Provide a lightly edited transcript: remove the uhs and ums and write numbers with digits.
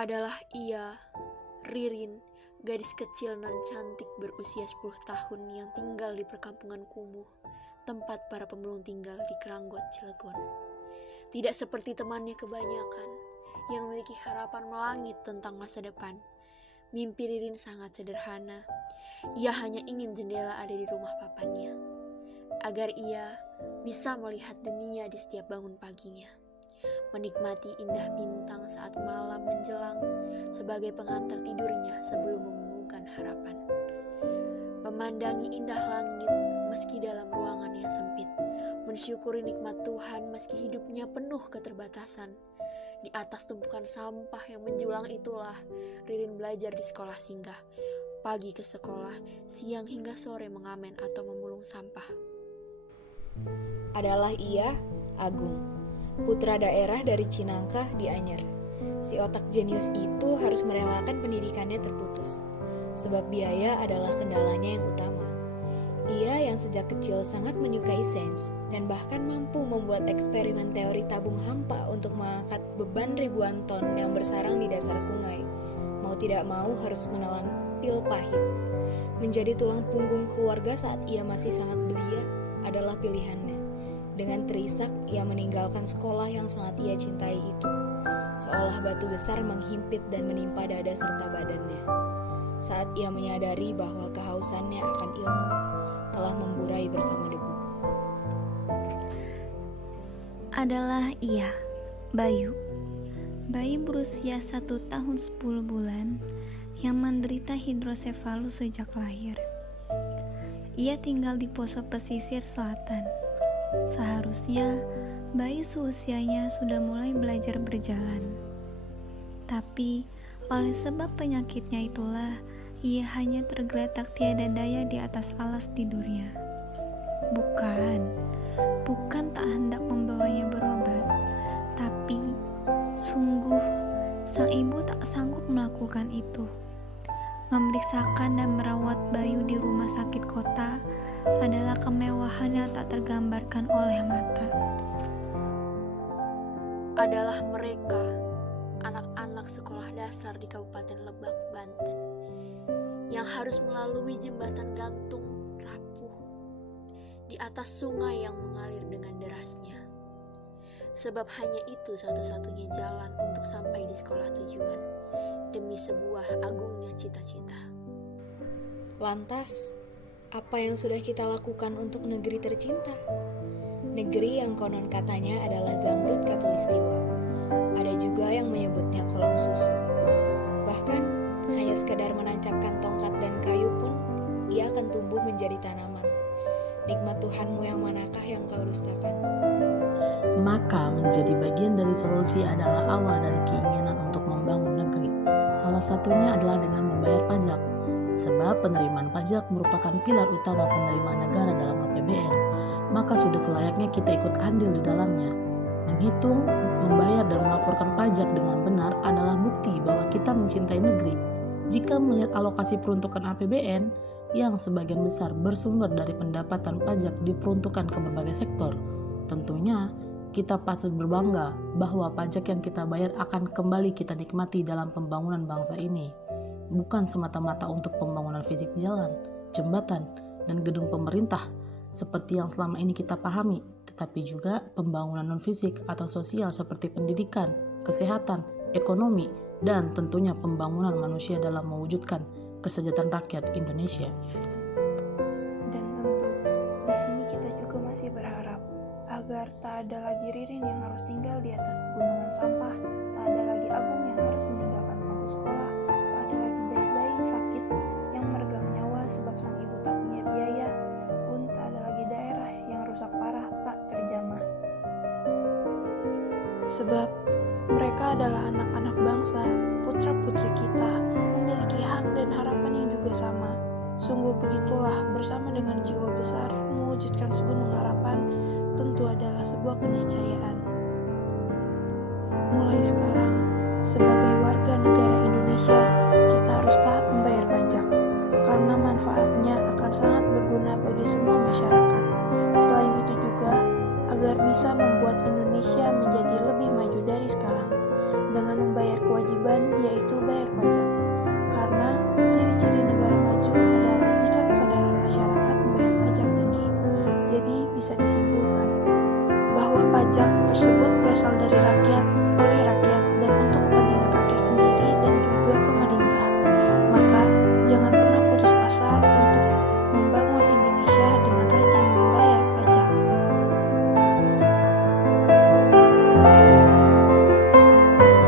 adalah ia, Ririn, gadis kecil nan cantik berusia 10 tahun yang tinggal di perkampungan kumuh, tempat para pemulung tinggal di Keranggot, Cilegon. Tidak seperti temannya kebanyakan, yang memiliki harapan melangit tentang masa depan. Mimpi Ririn sangat sederhana. Ia hanya ingin jendela ada di rumah papannya, agar ia bisa melihat dunia di setiap bangun paginya. Menikmati indah bintang saat malam menjelang sebagai pengantar tidurnya sebelum membangunkan harapan. Memandangi indah langit meski dalam ruangan yang sempit. Mensyukuri nikmat Tuhan meski hidupnya penuh keterbatasan. Di atas tumpukan sampah yang menjulang itulah Ririn belajar di sekolah singgah. Pagi ke sekolah, siang hingga sore mengamen atau memulung sampah. Adalah ia, Agung, putra daerah dari Cinangka di Anyer. Si otak jenius itu harus merelakan pendidikannya terputus, sebab biaya adalah kendalanya yang utama. Ia yang sejak kecil sangat menyukai sains dan bahkan mampu membuat eksperimen teori tabung hampa untuk mengangkat beban ribuan ton yang bersarang di dasar sungai. Mau tidak mau harus menelan pil pahit. Menjadi tulang punggung keluarga saat ia masih sangat belia adalah pilihannya. Dengan terisak, ia meninggalkan sekolah yang sangat ia cintai itu. Seolah batu besar menghimpit dan menimpa dada serta badannya. Saat ia menyadari bahwa kehausannya akan ilmu telah memburai bersama debu. Adalah ia, Bayu. Bayi berusia 1 tahun 10 bulan yang menderita hidrosefalus sejak lahir. Ia tinggal di pelosok pesisir selatan. Seharusnya bayi seusianya sudah mulai belajar berjalan. Tapi oleh sebab penyakitnya itulah ia hanya tergeletak tiada daya di atas alas tidurnya. Bukan tak hendak membawanya berobat, tapi sungguh sang ibu tak sanggup melakukan itu. Memeriksakan dan merawat Bayu di rumah sakit kota adalah kemewahan yang tak tergambarkan oleh mata. Adalah mereka, anak-anak sekolah dasar di Kabupaten Lebak, Banten, yang harus melalui jembatan gantung rapuh di atas sungai yang mengalir dengan derasnya. Sebab hanya itu satu-satunya jalan untuk sampai di sekolah tujuan demi sebuah agungnya cita-cita. Lantas, apa yang sudah kita lakukan untuk negeri tercinta? Negeri yang konon katanya adalah Zamrud Katulistiwa. Ada juga yang menyebutnya kolam susu. Bahkan, hanya sekadar menancapkan tongkat dan kayu pun, ia akan tumbuh menjadi tanaman. Nikmat Tuhanmu yang manakah yang kau dustakan? Maka menjadi bagian dari solusi adalah awal dari keinginan untuk membangun negeri. Salah satunya adalah dengan membayar pajak. Sebab penerimaan pajak merupakan pilar utama penerimaan negara dalam APBN, maka sudah selayaknya kita ikut andil di dalamnya. Menghitung, membayar dan melaporkan pajak dengan benar adalah bukti bahwa kita mencintai negeri. Jika melihat alokasi peruntukan APBN yang sebagian besar bersumber dari pendapatan pajak diperuntukkan ke berbagai sektor, tentunya kita patut berbangga bahwa pajak yang kita bayar akan kembali kita nikmati dalam pembangunan bangsa ini. Bukan semata-mata untuk pembangunan fisik jalan, jembatan, dan gedung pemerintah seperti yang selama ini kita pahami, tetapi juga pembangunan non-fisik atau sosial seperti pendidikan, kesehatan, ekonomi, dan tentunya pembangunan manusia dalam mewujudkan kesejahteraan rakyat Indonesia. Dan tentu, di sini kita juga masih berharap agar tak ada lagi Ririn yang harus tinggal di atas pegunungan sampah, tak ada lagi Agung yang harus meninggalkan bangku sekolah, tak ada lagi bayi-bayi sakit yang meregang nyawa sebab sang ibu tak punya biaya, pun tak ada lagi daerah yang rusak parah tak terjamah. Sebab mereka adalah anak-anak bangsa, putra-putri kita, memiliki hak dan harapan yang juga sama. Sungguh begitulah, bersama dengan jiwa besar mewujudkan segunung harapan tentu adalah sebuah keniscayaan. Mulai sekarang, sebagai warga negara Indonesia, kita harus taat membayar pajak, karena manfaatnya akan sangat berguna bagi semua masyarakat. Selain itu juga, agar bisa membuat Indonesia menjadi lebih maju dari sekarang, dengan membayar kewajiban yaitu bahwa pajak tersebut berasal dari rakyat, oleh rakyat,